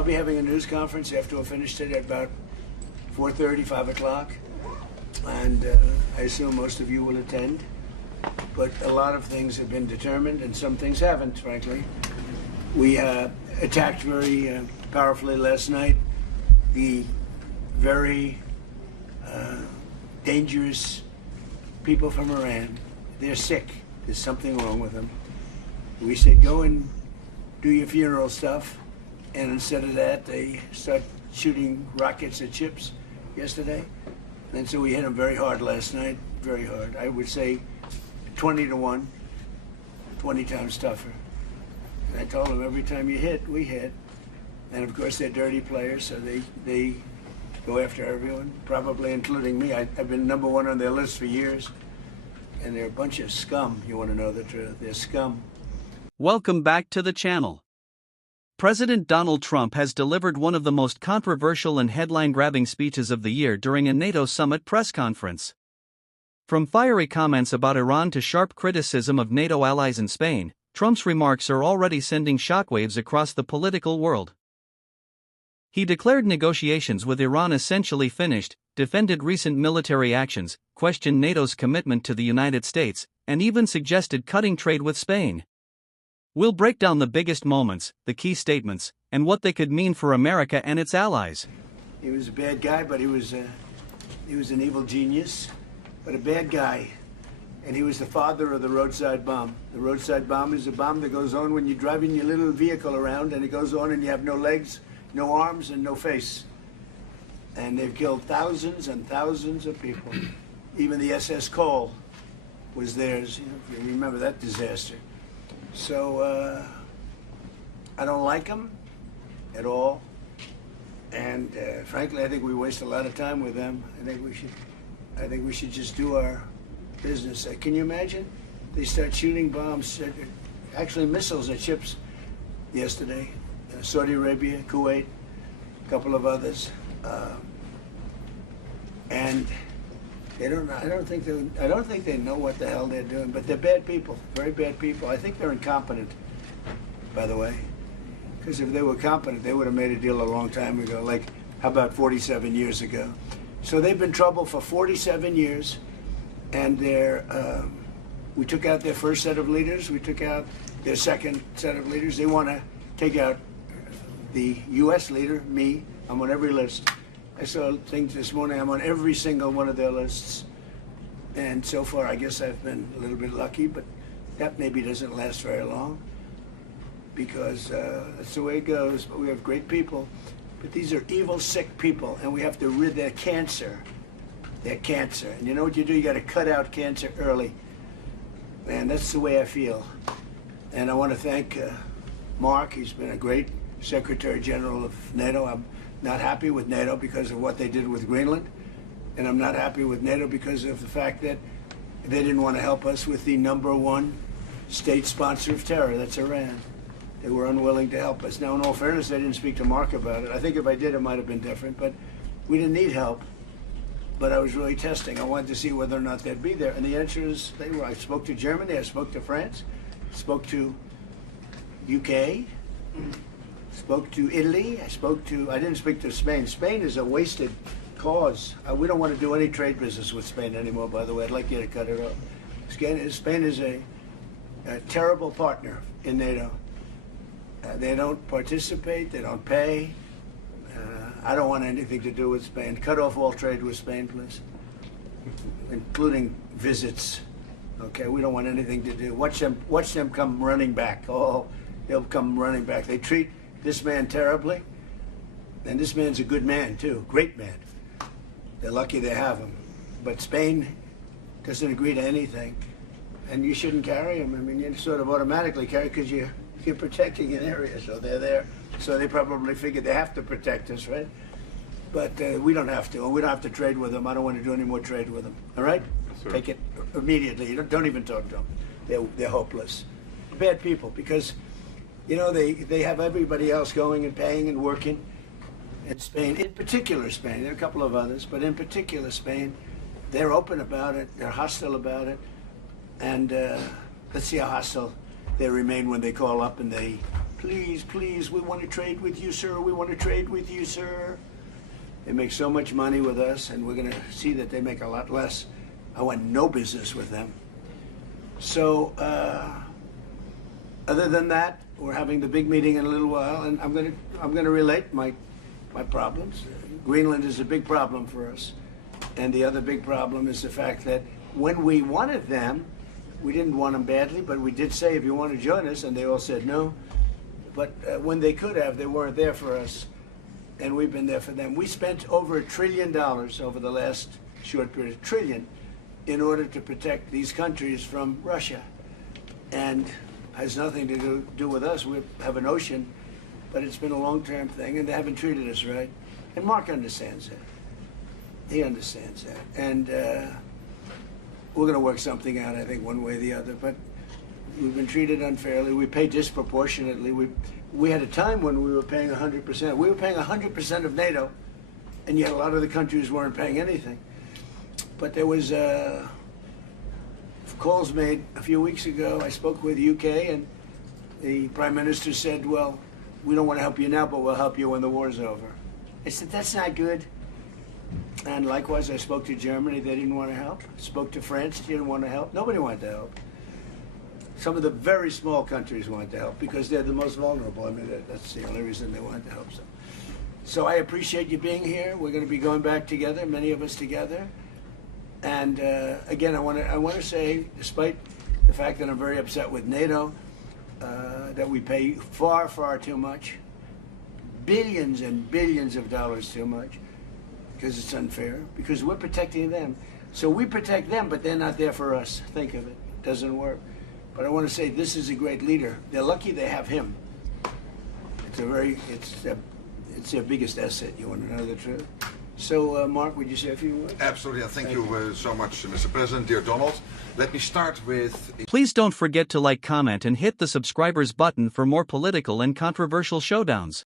I'll be having a news conference after we're finished it at about 4:30, 5 o'clock, and I assume most of you will attend. But a lot of things have been determined, and some things haven't, frankly. We attacked very powerfully last night the very dangerous people from Iran. They're sick. There's something wrong with them. We said, go and do your funeral stuff. And instead of that, they start shooting rockets at ships yesterday. And so we hit them very hard last night, very hard. I would say 20 to 1, 20 times tougher. And I told them, every time you hit, we hit. And of course, they're dirty players, so they go after everyone, probably including me. I've been number one on their list for years. And they're a bunch of scum, you want to know the truth. They're scum. Welcome back to the channel. President Donald Trump has delivered one of the most controversial and headline-grabbing speeches of the year during a NATO summit press conference. From fiery comments about Iran to sharp criticism of NATO allies in Spain, Trump's remarks are already sending shockwaves across the political world. He declared negotiations with Iran essentially finished, defended recent military actions, questioned NATO's commitment to the United States, and even suggested cutting trade with Spain. We'll break down the biggest moments, the key statements, and what they could mean for America and its allies. He was a bad guy, but he was an evil genius, but a bad guy. And he was the father of the roadside bomb. The roadside bomb is a bomb that goes on when you're driving your little vehicle around, and it goes on and you have no legs, no arms, and no face. And they've killed thousands and thousands of people. Even the SS Cole was theirs, if you remember that disaster. So I don't like them at all, and frankly, I think we waste a lot of time with them. I think we should just do our business. Can you imagine? They start shooting bombs, actually missiles at ships yesterday. Saudi Arabia, Kuwait, a couple of others, and I don't think they know what the hell they're doing, but they're bad people, very bad people. I think they're incompetent, by the way, because if they were competent, they would have made a deal a long time ago, like, how about 47 years ago? So they've been in trouble for 47 years, and we took out their first set of leaders, we took out their second set of leaders. They want to take out the U.S. leader, me. I'm on every list. I saw things this morning, I'm on every single one of their lists. And so far, I guess I've been a little bit lucky, but that maybe doesn't last very long, because that's the way it goes. But we have great people, but these are evil, sick people, and we have to rid their cancer. Their cancer. And you know what you do? You got to cut out cancer early. And that's the way I feel. And I want to thank Mark. He's been a great Secretary General of NATO. I'm not happy with NATO because of what they did with Greenland, and I'm not happy with NATO because of the fact that they didn't want to help us with the #1 state sponsor of terror, that's Iran. They were unwilling to help us. Now, in all fairness, I didn't speak to Mark about it. I think if I did, it might have been different, but we didn't need help. But I was really testing. I wanted to see whether or not they'd be there, and the answer is they were. I spoke to Germany, I spoke to France, spoke to UK, spoke to Italy, I didn't speak to Spain. Spain is a wasted cause. We don't want to do any trade business with Spain anymore, by the way. I'd like you to cut it off. Spain is a terrible partner in NATO. They don't participate, they don't pay. I don't want anything to do with Spain. Cut off all trade with Spain, please, including visits. Okay, we don't want anything to do. Watch them come running back. Oh, they'll come running back. They treat this man terribly, and this man's a good man too, great man. They're lucky they have him. But Spain doesn't agree to anything, and you shouldn't carry him. I mean, you sort of automatically carry because you're protecting an area, so they're there. So they probably figured they have to protect us, right? But we don't have to, and we don't have to trade with them. I don't want to do any more trade with them. All right? Yes, take it immediately. You don't even talk to them. They're hopeless. Bad people, because you know they have everybody else going and paying and working. In Spain, in particular Spain, there are a couple of others, but in particular Spain, they're open about it. They're hostile about it, and let's see how hostile they remain when they call up and they Please, please, we want to trade with you, sir. We want to trade with you, sir. They make so much money with us, and we're going to see that they make a lot less. I want no business with them. So, other than that, we're having the big meeting in a little while, and I'm going to relate my problems. Greenland is a big problem for us, and the other big problem is the fact that when we wanted them, we didn't want them badly, but we did say, if you want to join us, and they all said no. But when they could have, they weren't there for us, and we've been there for them. We spent over $1 trillion over the last short period, $1 trillion, in order to protect these countries from Russia. And has nothing to do with us. We have an ocean, but it's been a long-term thing, and they haven't treated us right. And Mark understands that. He understands that. And we're going to work something out, I think, one way or the other. But we've been treated unfairly. We pay disproportionately. We had a time when we were paying 100%. We were paying 100% of NATO, and yet a lot of the countries weren't paying anything. But there was calls made a few weeks ago. I spoke with UK, and the Prime Minister said, well, we don't want to help you now, but we'll help you when the war's over. I said, that's not good. And likewise, I spoke to Germany. They didn't want to help. Spoke to France. They didn't want to help. Nobody wanted to help. Some of the very small countries wanted to help because they're the most vulnerable. I mean, that's the only reason they wanted to help. So I appreciate you being here. We're going to be going back together, many of us together. And again, I want to say, despite the fact that I'm very upset with NATO, that we pay far, far too much, billions and billions of dollars too much, because it's unfair, because we're protecting them. So we protect them, but they're not there for us. Think of it. It doesn't work. But I want to say this is a great leader. They're lucky they have him. It's their biggest asset. You want to know the truth? So, Mark, would you say a few words? Absolutely. Thank you so much, Mr. President, dear Donald. Let me start with... Please don't forget to like, comment, and hit the subscribers button for more political and controversial showdowns.